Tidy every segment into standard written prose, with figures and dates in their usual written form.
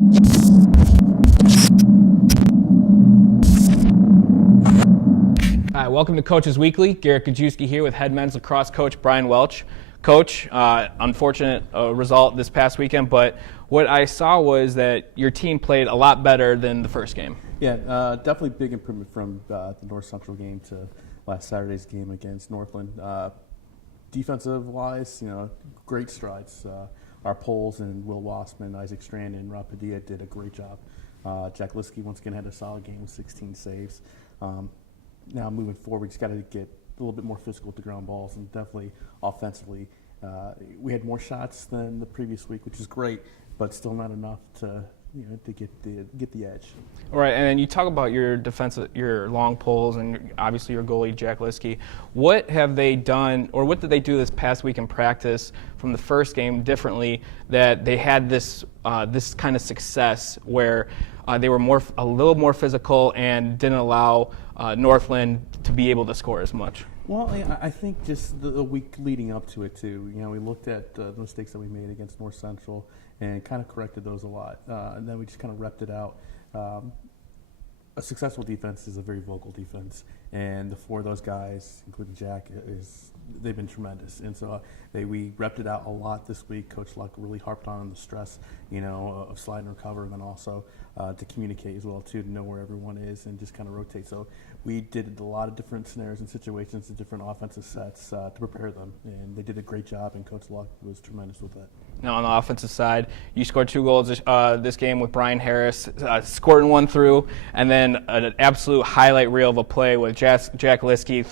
Hi, welcome to Coach's Weekly. Garrett Gajewski here with head men's lacrosse coach Brian Welch. Coach, unfortunate result this past weekend, but what I saw was that your team played a lot better than the first game. Yeah, definitely big improvement from the North Central game to last Saturday's game against Northland. Defensive-wise, great strides. Our Poles and Will Wassman, Isaac Strand, and Rob Padilla did a great job. Jack Liskey once again had a solid game with 16 saves. Now moving forward, we just got to get a little bit more physical with the ground balls, and definitely offensively. We had more shots than the previous week, which is great, but still not enough to get the edge. All right, and then you talk about your your long poles, and obviously your goalie Jack Liskey. What have they done, or what did they do this past week in practice from the first game differently that they had this this kind of success where they were a little more physical and didn't allow Northland to be able to score as much? Well, I think just the week leading up to it too. We looked at the mistakes that we made against North Central and kind of corrected those a lot, and then we just kind of repped it out. A successful defense is a very vocal defense, and the four of those guys, including Jack, they've been tremendous. And so we repped it out a lot this week. Coach Luck really harped on the stress, of slide and recover, and then also to communicate as well too, to know where everyone is and just kind of rotate. So we did a lot of different scenarios and situations and different offensive sets to prepare them, and they did a great job, and Coach Luck was tremendous with that. Now on the offensive side, you scored 2 goals this game with Brian Harris, squirting one through, and then an absolute highlight reel of a play with Jack Liskey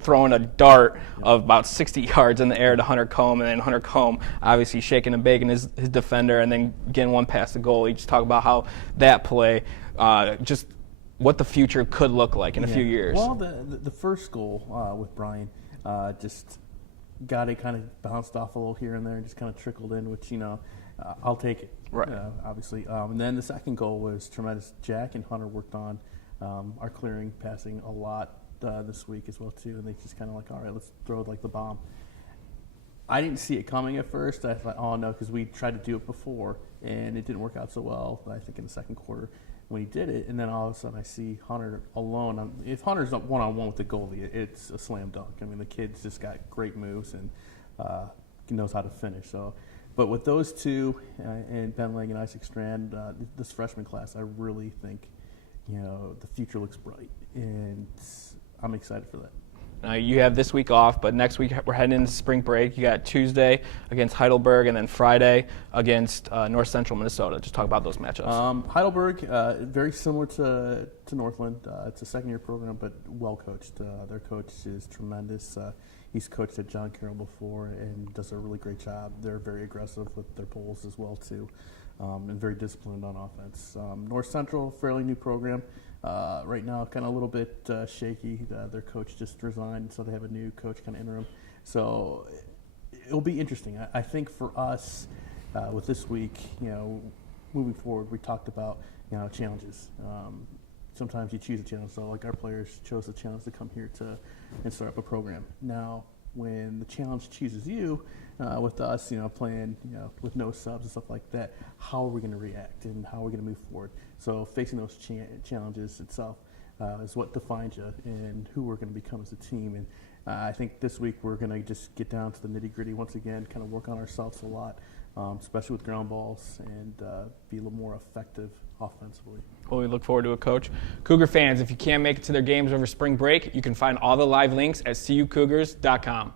throwing a dart of about 60 yards in the air to Hunter Combe, and then Hunter Combe obviously shaking and baking his defender and then getting one past the goal. You just talk about how that play, just what the future could look like in a few years. Well, the first goal with Brian just got it kind of bounced off a little here and there and just kind of trickled in, which, I'll take it, right? Obviously. And then the second goal was tremendous. Jack and Hunter worked on our clearing, passing a lot this week as well, too, and they just kind of all right, let's throw the bomb. I didn't see it coming at first. I thought, oh, no, because we tried to do it before, and it didn't work out so well, I think, in the second quarter when he did it. And then all of a sudden I see Hunter alone. If Hunter's one-on-one with the goalie, it's a slam dunk. I mean, the kid's just got great moves and knows how to finish. So, but with those two, and Ben Lang and Isaac Strand, this freshman class, I really think, the future looks bright, and I'm excited for that. You have this week off, but next week we're heading into spring break. You got Tuesday against Heidelberg, and then Friday against North Central Minnesota. Just talk about those matchups. Heidelberg, very similar to Northland. It's a second-year program, but well coached. Their coach is tremendous. He's coached at John Carroll before and does a really great job. They're very aggressive with their poles as well too, and very disciplined on offense. North Central, fairly new program. Right now, kind of a little bit shaky. Their coach just resigned, so they have a new coach, kind of interim. So it'll be interesting. I think for us, with this week, moving forward, we talked about challenges. Sometimes you choose a challenge. So like our players chose the challenge to come here and start up a program. Now, when the challenge chooses you, with us, playing, with no subs and stuff like that, how are we going to react and how are we going to move forward? So facing those challenges itself is what defines you and who we're going to become as a team. And I think this week we're going to just get down to the nitty-gritty once again, kind of work on ourselves a lot, especially with ground balls, and be a little more effective offensively. Well, we look forward to it, Coach. Cougar fans, if you can't make it to their games over spring break, you can find all the live links at CUCougars.com.